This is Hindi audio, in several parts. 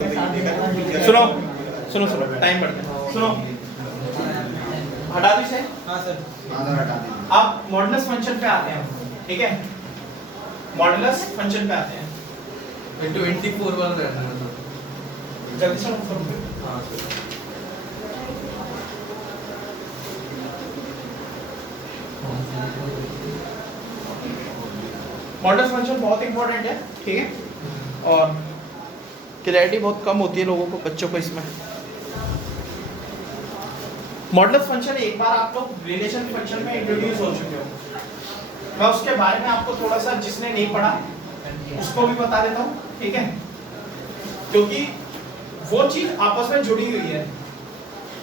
सुनो सुनो सुनो टाइम बढ़ता है। सुनो हटा दो इसे। हाँ सर हटा दीजिए। अब मॉडुलस फंक्शन पे आते हैं हम, ठीक है। मॉडुलस फंक्शन पे आते हैं। 24 वाला रहना है तो जल्दी से करो। हाँ सर मॉडुलस फंक्शन बहुत इंपॉर्टेंट है, ठीक है, और क्लैरिटी बहुत कम होती है लोगों को, बच्चों को इसमें। मॉडुलस फंक्शन एक बार आप लोग रिलेशन फंक्शन में इंट्रोड्यूस हो चुके हो। मैं उसके बारे में आपको थोड़ा सा, जिसने नहीं पढ़ा उसको भी बता देता हूँ, ठीक है, क्योंकि वो चीज आपस में जुड़ी हुई है।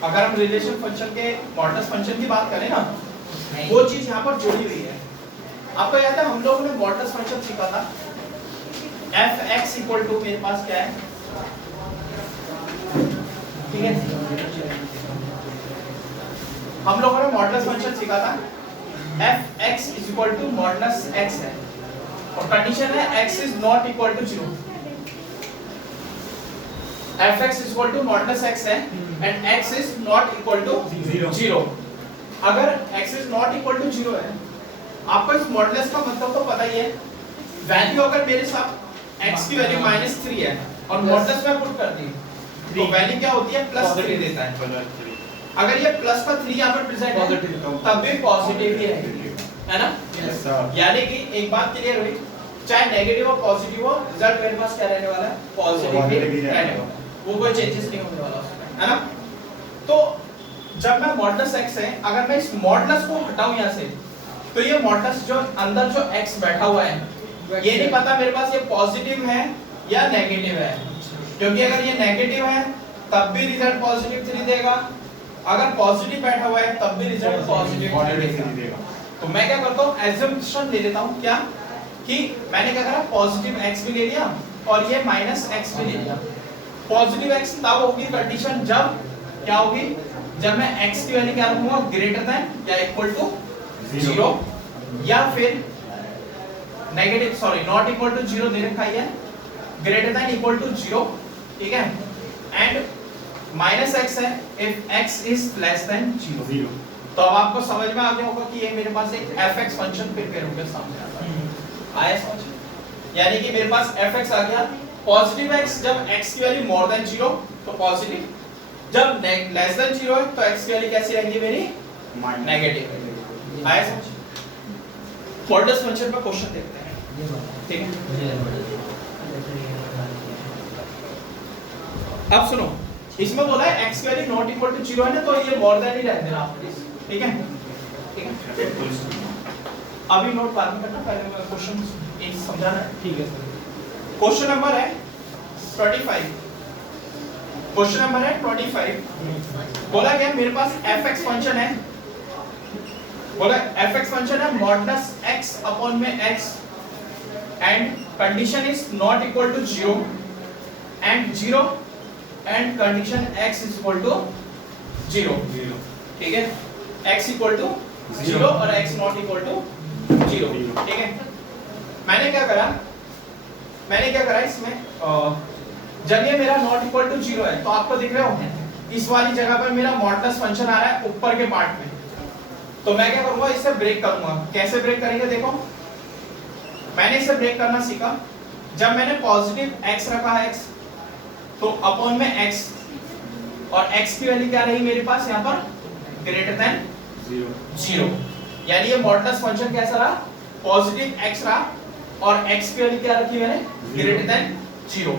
अगर हम रिलेशन फंक्शन के मॉडुलस फंक्शन की बात करें ना, वो चीज यहाँ पर जुड़ी हुई है। आपको याद है हम लोगों ने मॉडुलस फंक्शन सीखा था। f(x) इक्वल टू मेरे पास क्या है, ठीक है, हम लोगों ने मॉडुलस फंक्शन सीखा था। f(x) is equal to modulus x है, और कंडीशन है x is not equal to 0। f(x) is equal to modulus x है and x is not equal to 0। अगर x is not equal to 0 है, आपको इस मॉडुलस का मतलब तो पता ही है। वैल्यू अगर मेरे साथ x की वैल्यू -3 है और मॉडुलस में पुट कर दी तो वैल्यू क्या होती है, +3 देता है। अगर ये प्लस का 3 यहाँ पर प्रेजेंट है तब भी पॉजिटिव ही रहेगी, है ना। यानी कि एक बात क्लियर हुई, चाहे नेगेटिव और पॉजिटिव हो, रिजल्ट मेरे पास क्या रहने वाला है, पॉजिटिव ही रहने वाला है। वो कोई चेंजेस नहीं होने वाला उसमें, है ना। तो जब मैं मॉडुलस x है, अगर मैं इस मॉडुलस को हटाऊं यहाँ से, तो ये मॉडुलस जो अंदर जो x बैठा हुआ है, ये नहीं पता मेरे पास ये पॉजिटिव है या नेगेटिव है, क्योंकि अगर ये नेगेटिव है तब भी रिजल्ट पॉजिटिव 3 देगा, अगर पॉजिटिव बैठा हुआ है तब भी रिजल्ट पॉजिटिव 3 देगा। तो मैं क्या करता हूँ, एजम्पशन ले लेता हूँ, क्या कि मैंने क्या करा, पॉजिटिव x भी ले लिया और ये -x भी ले लिया। पॉजिटिव x तब होगी कंडीशन जब क्या होगी, जब मैं x की वैल्यू क्या रखूंगा, ग्रेटर देन या इक्वल टू 0, या फिर negative, sorry not equal to 0 दे रखा है, ग्रेटर देन इक्वल टू 0, ठीक है, एंड -x है if x is less than 0। तो अब आपको समझ में आ गया होगा कि ये मेरे पास एक fx फंक्शन प्रिपेयर हो गया सामने आता है। आया समझ, यानी कि मेरे पास fx आ गया। पॉजिटिव x जब x की वैल्यू मोर देन 0 तो पॉजिटिव, जब लेस देन 0 है तो x की वैल्यू कैसी रहेगी मेरी, नेगेटिव। आया समझ। मॉडुलस फंक्शन पर क्वेश्चन देखते हैं, ठीक है। अब सुनो, इसमें बोला है x की वैल्यू नॉट इक्वल टू 0 है ना, तो ये मोर देन ही रहने देना आप, ठीक है, ठीक है। अभी नोट बाद में करना, पहले मैं क्वेश्चन एक समझाना, ठीक है सर। क्वेश्चन नंबर है 25, क्वेश्चन नंबर है 25। बोला गया मेरे पास fx फंक्शन है, बोला fx फंक्शन है मॉडुलस x अपॉन में x and condition is not equal to 0 and 0 and condition x is equal to 0, ठीक है, x इक्वल टू 0 और x नॉट इक्वल टू 0, ठीक है। मैंने क्या करा इसमें, जब ये मेरा नॉट इक्वल टू 0 है तो आपको दिख रहे हो इस वाली जगह पर मेरा मॉडुलस फंक्शन आ रहा है ऊपर के पार्ट में, तो मैं क्या करूंगा, इसे ब्रेक करूंगा। कैसे ब्रेक करेंगे, देखो मैंने इसे ब्रेक करना सीखा जब मैंने पॉजिटिव x रखा है, x तो अपॉन में x, और x की वैल्यू क्या रही मेरे पास यहाँ पर, ग्रेटर देन 0, यानी ये मॉडुलस फंक्शन कैसा रहा, पॉजिटिव x रहा, और x की वैल्यू क्या रखी मैंने, ग्रेटर देन 0,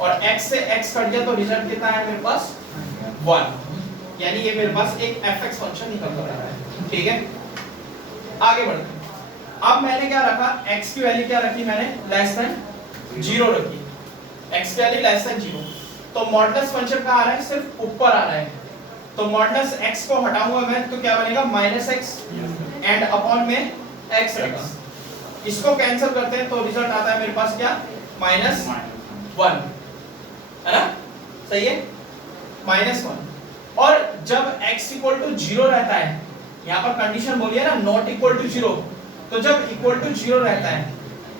और x से x कट गया तो रिजल्ट कितना है मेरे पास, 1, यानी ये मेरे पास एक fx फंक्शन निकल कर रहा है, ठीक है। आगे बढ़ते हैं। अब मैंने क्या रखा, x की वैल्यू क्या रखी मैंने, लेस देन 0 रखी, x की वैल्यू लेस देन 0, तो मॉडुलस फंक्शन का आ रहा है सिर्फ ऊपर आ रहा है, तो मॉडुलस x को हटाऊंगा मैं तो क्या बनेगा, -x एंड अपॉन में x रहेगा। इसको कैंसिल करते हैं तो रिजल्ट आता है मेरे पास क्या, -1, है ना, सही है, -1। और जब x इक्वल टू 0 रहता है, यहाँ पर कंडीशन बोलिए ना नॉट इक्वल टू 0, तो जब इक्वल टू 0 रहता है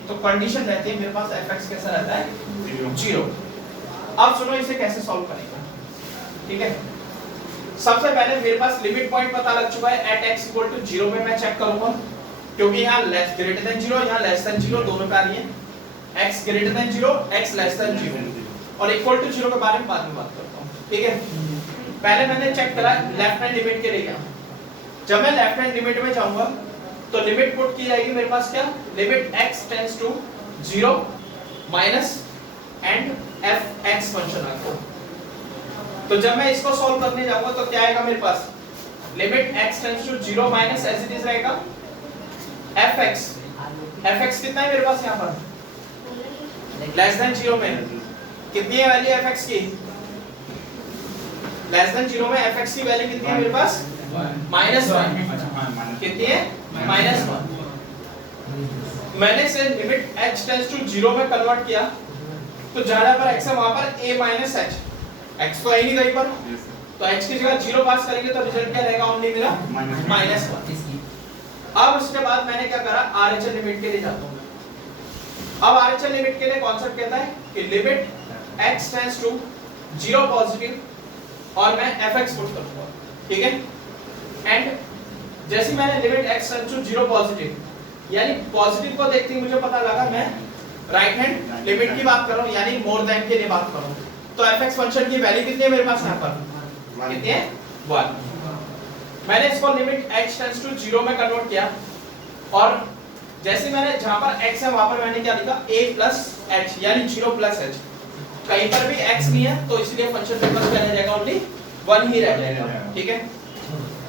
तो कंडीशन रहती है मेरे पास fx कैसा रहता है, 0। अब सुनो इसे कैसे सॉल्व करेंगे, ठीक है। सबसे पहले मेरे पास लिमिट पॉइंट पता लग चुका है, एट x इक्वल टू 0 पे मैं चेक करूंगा, क्योंकि यहाँ लेस ग्रेटर देन 0, यहाँ लेस देन 0 दोनों पे आ रही है। x greater than 0, x less than 0 और इक्वल टू 0 के बारे में बाद में बात करता हूँ, ठीक है। पहले मैंने चेक करा लेफ्ट हैंड लिमिट के लिए। जब मैं लेफ्ट हैंड लिमिट में जाऊंगा तो लिमिट पुट की जाएगी मेरे पास क्या, limit x tends to 0 minus and f(x) function आएगा। तो जब मैं इसको सॉल्व करने जाऊंगा तो क्या आएगा मेरे पास, limit x tends to 0 minus as it is रहेगा f(x) कितना है मेरे पास यहाँ पर, लेस देन 0 में कितनी है वैल्यू f(x) की, लेस देन 0 में f(x) की वैल्यू कितनी है मेरे पास, -1 कितनी है, -1। मैंने इसे लिमिट h टेंड्स टू 0 में कन्वर्ट किया तो जहां पर x है वहां पर a माइनस h, x तो है ही नहीं कहीं पर, तो h की जगह 0 पास करेंगे तो रिजल्ट क्या रहेगा, ओनली मेरा -1। अब उसके बाद मैंने क्या करा, RHL लिमिट के लिए जाता हूं। अब RHL लिमिट के लिए कॉन्सेप्ट कहता है कि limit x tends to 0 positive और मैं fx पुट करूंगा, ठीक है। एंड जैसे मैंने limit x tends to 0 positive, यानी पॉजिटिव को देखते ही मुझे पता लगा मैं राइट हैंड लिमिट की बात कर रहा हूं, यानी मोर देन के लिए बात कर रहा हूं। तो fx फंक्शन की वैल्यू कितनी है मेरे पास यहाँ पर, कितनी है, 1। मैंने इसको लिमिट h टेंड्स टू 0 में कन्वर्ट किया और जैसे मैंने जहां पर x है वहां पर मैंने क्या लिखा, a प्लस h यानी 0 प्लस h। कहीं पर भी x नहीं है तो इसलिए फंक्शन मेरे पास क्या रह जाएगा, ओनली 1 ही रह जाएगा, ठीक है।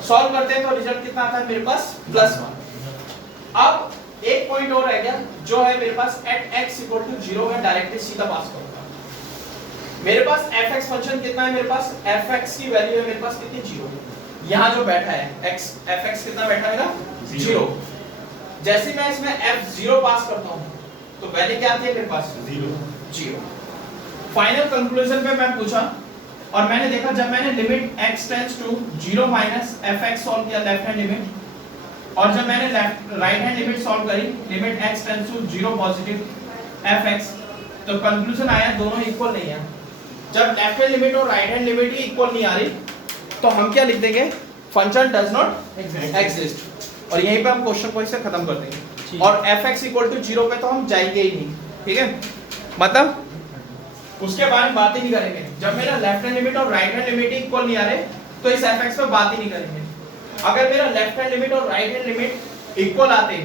सॉल्व करते हैं तो रिजल्ट कितना आता है मेरे पास, +1। अब एक पॉइंट और रह गया जो है मेरे पास एट x इक्वल टू 0 में डायरेक्टली सीधा पास करूंगा। मेरे पास fx फंक्शन कितना है, मेरे पास fx की वैल्यू है मेरे पास कितनी, 0। यहाँ जो बैठा है x fx कितना बैठा है मेरा, 0। जैसे मैं इसमें f0 पास करता हूँ तो वैल्यू क्या आती है मेरे पास, 0। फाइनल कंक्लूजन पे मैं पूछा और मैंने देखा जब मैंने limit x tends to 0 minus fx solve किया लेफ्ट हैंड लिमिट, और जब मैंने राइट हैंड लिमिट सॉल्व करी limit x tends to 0 positive fx, तो कंक्लूजन आया दोनों इक्वल नहीं है। जब लेफ्ट हैंड लिमिट और राइट हैंड लिमिट ही इक्वल नहीं आ रही तो हम क्या लिख देंगे, फंक्शन डज नॉट एग्जिस्ट, और यहीं पे हम क्वेश्चन को इससे खत्म कर देंगे। और fx इक्वल टू 0 पे तो हम जाएंगे ही नहीं, ठीक है, मतलब उसके बारे में बात ही नहीं करेंगे। जब मेरा लेफ्ट हैंड लिमिट और राइट हैंड लिमिट इक्वल नहीं आ रहे तो इस fx पे बात ही नहीं करेंगे। अगर मेरा लेफ्ट हैंड लिमिट और राइट हैंड लिमिट इक्वल आते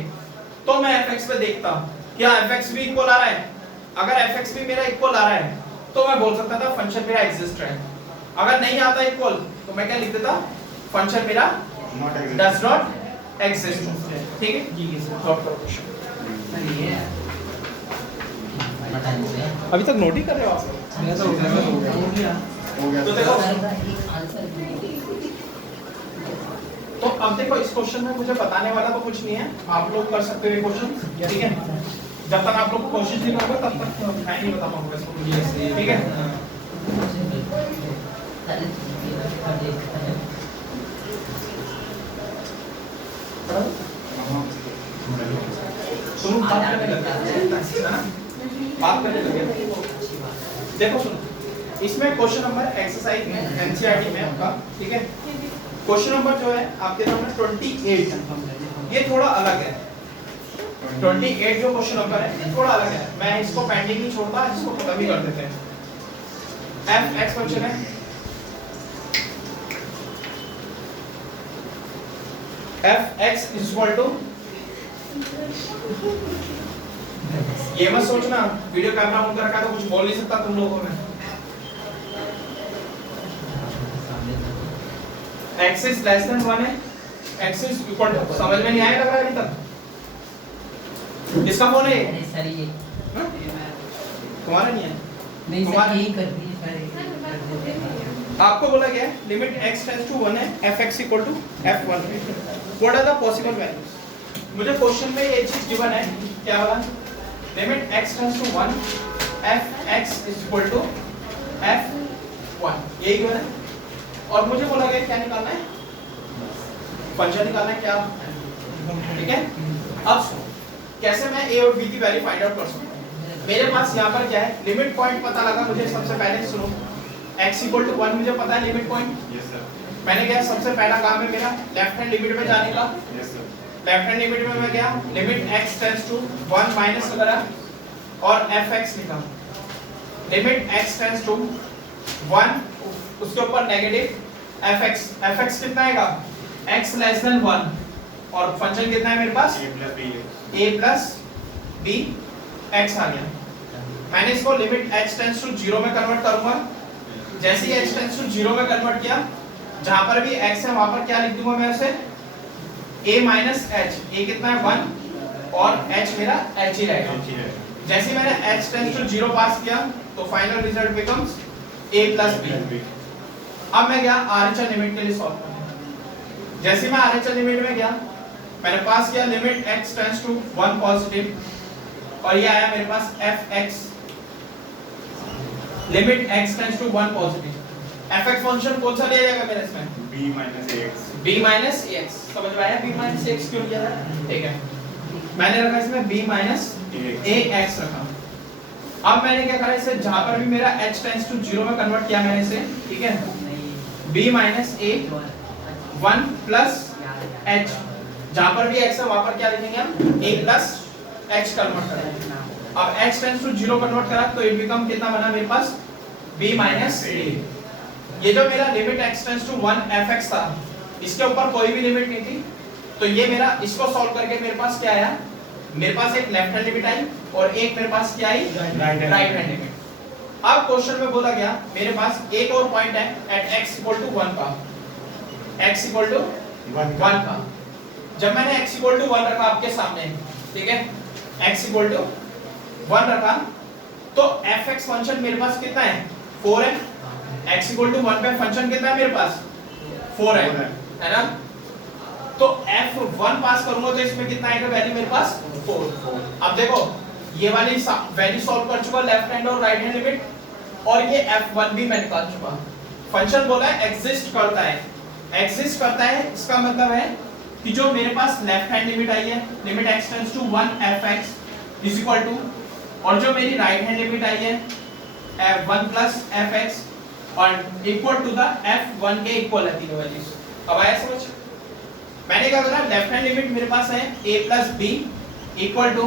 तो मैं fx पे देखता क्या fx भी इक्वल आ रहा है। अगर fx भी मेरा इक्वल आ रहा है तो मैं बोल सकता था फंक्शन मेरा एग्जिस्ट है। अगर नहीं आता इक्वल तो मैं क्या लिख देता, फंक्शन मेरा डज नॉट एग्जिस्ट, ठीक है। अभी तक नोट ही कर रहे हो आप, तो देखो तो अब देखो इस क्वेश्चन में मुझे बताने वाला तो कुछ नहीं है, आप लोग कर सकते हो क्वेश्चन, ठीक है। जब तक आप लोग कोशिश नहीं करोगे तब तक मैं नहीं बता पाऊंगा इसको, ठीक है। सुनो बात करने लगे, बात करने लगे। देखो सुनो, इसमें क्वेश्चन नंबर एक्सरसाइज में एनसीईआरटी में आपका, ठीक है, क्वेश्चन नंबर जो है आपके सामने 28, ये थोड़ा अलग है। 28 जो क्वेश्चन नंबर है ये थोड़ा अलग है, मैं इसको पेंडिंग नहीं छोड़ता, इसको खत्म ही कर देते हैं। f(x) फंक्शन है, f(x) इक्वल टू, ये मत सोचना वीडियो कैमरा ऑन कर रखा है तो कुछ बोल नहीं सकता तुम लोगों में। x is less than 1 है, x is equal to, समझ में नहीं आया लग रहा है अभी तक? किसका फोन है? अरे सर ये तुम्हारा नहीं है? नहीं सर यही कर दी सर। आपको बोला गया है लिमिट x टेंड्स टू 1 है, fx equal to f1। What are the possible values? मुझे क्वेश्चन में ये चीज गिवन है, क्या वाला, limit x tends to 1 fx equal to f1, यही गिवन है। और मुझे बोला गया क्या निकालना है, फंक्शन निकालना है क्या, ठीक है। अब कैसे मैं a और b की वैल्यू फाइंड आउट कर सकता हूं? मेरे पास यहाँ पर क्या है, लिमिट पॉइंट पता लगा मुझे। सबसे पहले सुनो, x = 1 मुझे पता है लिमिट पॉइंट। Yes sir. मैंने क्या, सबसे पहला काम है मेरा लेफ्ट हैंड लिमिट में जाने का। Yes sir. Left hand limit में मैं गया, limit x tends to 1 minus करा और fx लिखा। लिमिट x टेंड्स टू 1, उसके ऊपर नेगेटिव fx कितना आएगा, x लेस देन 1 और फंक्शन कितना है मेरे पास a plus b है। a प्लस b x आ गया। मैंने इसको लिमिट h टेंड्स टू 0 में कन्वर्ट करूंगा। जैसे ही h टेंड्स टू 0 में कन्वर्ट किया, जहां पर भी x है वहां पर क्या लिख दूंगा मैं उसे a माइनस h। a कितना है 1 और h मेरा h ही रहेगा। ठीक है। जैसे ही मैंने h टेंड्स टू 0 पास किया तो final result becomes a plus b। अब मैं गया RHS लिमिट के लिए सॉल्व करने। जैसे ही मैं RHS लिमिट में गया, मैंने पास किया limit x tends to 1 positive और ये आया मेरे पास fx। Limit x tends to 1 positive. fx function कौन सा लिया जाएगा मेरे इसमें, b minus ax। b minus ax। समझ में आया b माइनस ax क्यों लिया था? ठीक है, मैंने रखा इसमें b माइनस ax रखा। अब मैंने क्या करा, इसे जहां पर भी मेरा h टेंड्स टू 0 में कन्वर्ट किया मैंने इसे, ठीक है, b minus a 1 plus h। जहां पर भी x है वहां पर क्या लिखेंगे हम, a प्लस h कन्वर्ट करेंगे। अब h टेंड्स टू 0 कन्वर्ट करा तो इट बिकम कितना बना मेरे पास, b माइनस a। ये जो मेरा limit x tends to 1 fx था, इसके ऊपर कोई भी लिमिट नहीं थी, तो ये मेरा, इसको सॉल्व करके मेरे पास क्या आया, मेरे पास एक लेफ्ट हैंड लिमिट आई और एक मेरे पास क्या आई, राइट हैंड लिमिट। अब क्वेश्चन में बोला गया मेरे पास एक और पॉइंट है एट x = 1 का, x = 1 का। जब मैंने x = 1 रखा आपके सामने, ठीक है, x = 1 रखा तो fx फंक्शन मेरे पास कितना है, 4 है। x = 1 पे फंक्शन कितना है मेरे पास, 4 है ना। तो f1 पास करूंगा तो इसमें कितना आएगा वैल्यू मेरे पास, 4। अब देखो ये वाली वैल्यू सॉल्व कर चुका लेफ्ट हैंड और राइट हैंड लिमिट, और ये f1 भी मैं निकाल चुका। फंक्शन बोला है एग्जिस्ट करता है। एग्जिस्ट करता है इसका मतलब है कि जो मेरे पास लेफ्ट हैंड लिमिट आई है, limit x tends to 1 fx is equal to, और जो मेरी राइट हैंड लिमिट आई है 1 प्लस fx और इक्वल टू द f1 के इक्वल है तीनों वैल्यूज। अब आया समझ? मैंने क्या करा, लेफ्ट हैंड लिमिट मेरे पास है a plus b equal to,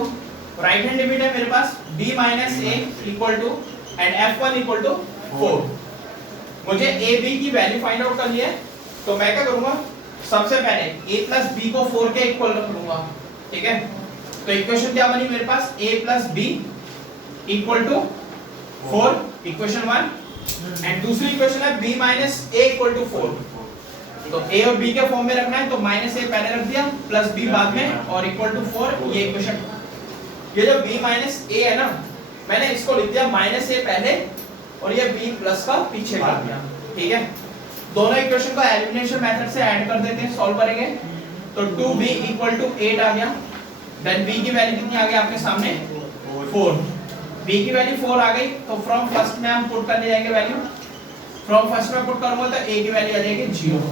right hand limit है मेरे पास b minus a equal to and f1 equal to 4। मुझे a b की वैल्यू फाइंड आउट करनी है, तो मैं क्या करूंगा, सबसे पहले a प्लस b को 4 के इक्वल रख लूंगा, ठीक है। तो इक्वेशन क्या बनी मेरे पास, a plus b equal to 4, equation 1। And दूसरी इक्वेशन है b minus a equal to 4। तो a और b के फॉर्म में रखना है, तो माइनस a पहले रख दिया प्लस b बाद में और इक्वल टू 4, ये इक्वेशन। ये जो b माइनस a है ना, मैंने इसको लिख दिया माइनस a पहले और ये b प्लस का पीछे कर दिया, ठीक है। दोनों इक्वेशन को एलिमिनेशन मेथड से ऐड कर देते हैं, सॉल्व करेंगे तो 2b इक्वल टू 8 आ गया। देन b की वैल्यू कितनी आ गई आपके सामने, 4। b की वैल्यू 4 आ गई, तो फ्रॉम फर्स्ट में हम पुट करने जाएंगे वैल्यू। फ्रॉम फर्स्ट में पुट करूंगा तो a की वैल्यू आ जाएगी 0।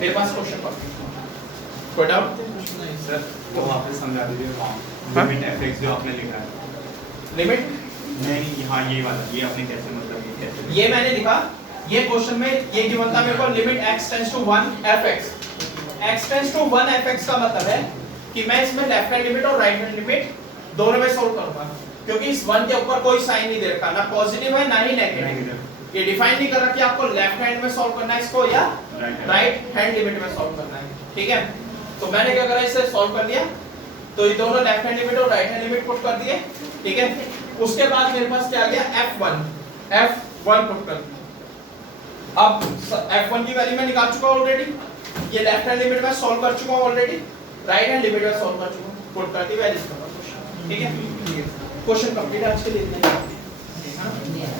मेरे पास क्वेश्चन पर कोई डाउट? सर वो वापस समझा दीजिए फॉर्म, लिमिट fx जो आपने लिखा है। लिमिट नहीं, यहाँ ये वाला, ये आपने कैसे, मतलब ये कैसे? ये मैंने लिखा, ये क्वेश्चन में ये गिवन था मेरे को, limit x tends to 1 fx। x tends to 1 fx का मतलब है कि मैं इसमें लेफ्ट हैंड लिमिट और राइट हैंड लिमिट दोनों में सॉल्व करूंगा, क्योंकि इस 1 के ऊपर कोई साइन नहीं दे रखा, ना पॉजिटिव है ना ही नेगेटिव। ये डिफाइन नहीं कर रहा कि आपको लेफ्ट हैंड में सॉल्व करना है इसको या राइट हैंड लिमिट में सॉल्व करना है, ठीक है। तो मैंने क्या करा, इसे सॉल्व कर लिया, तो ये दोनों लेफ्ट हैंड लिमिट और राइट हैंड लिमिट पुट कर दिए, ठीक है। उसके बाद मेरे पास क्या आ गया, f1 पुट कर दिया। अब f1 की वैल्यू मैं निकाल चुका हूं ऑलरेडी, ये लेफ्ट हैंड लिमिट में सॉल्व कर चुका हूं ऑलरेडी, राइट हैंड लिमिट में सॉल्व कर चुका हूं, पुट कर दी वैल्यूज का क्वेश्चन, ठीक है। क्वेश्चन कंप्लीट आज के लिए इतना ही। Yeah.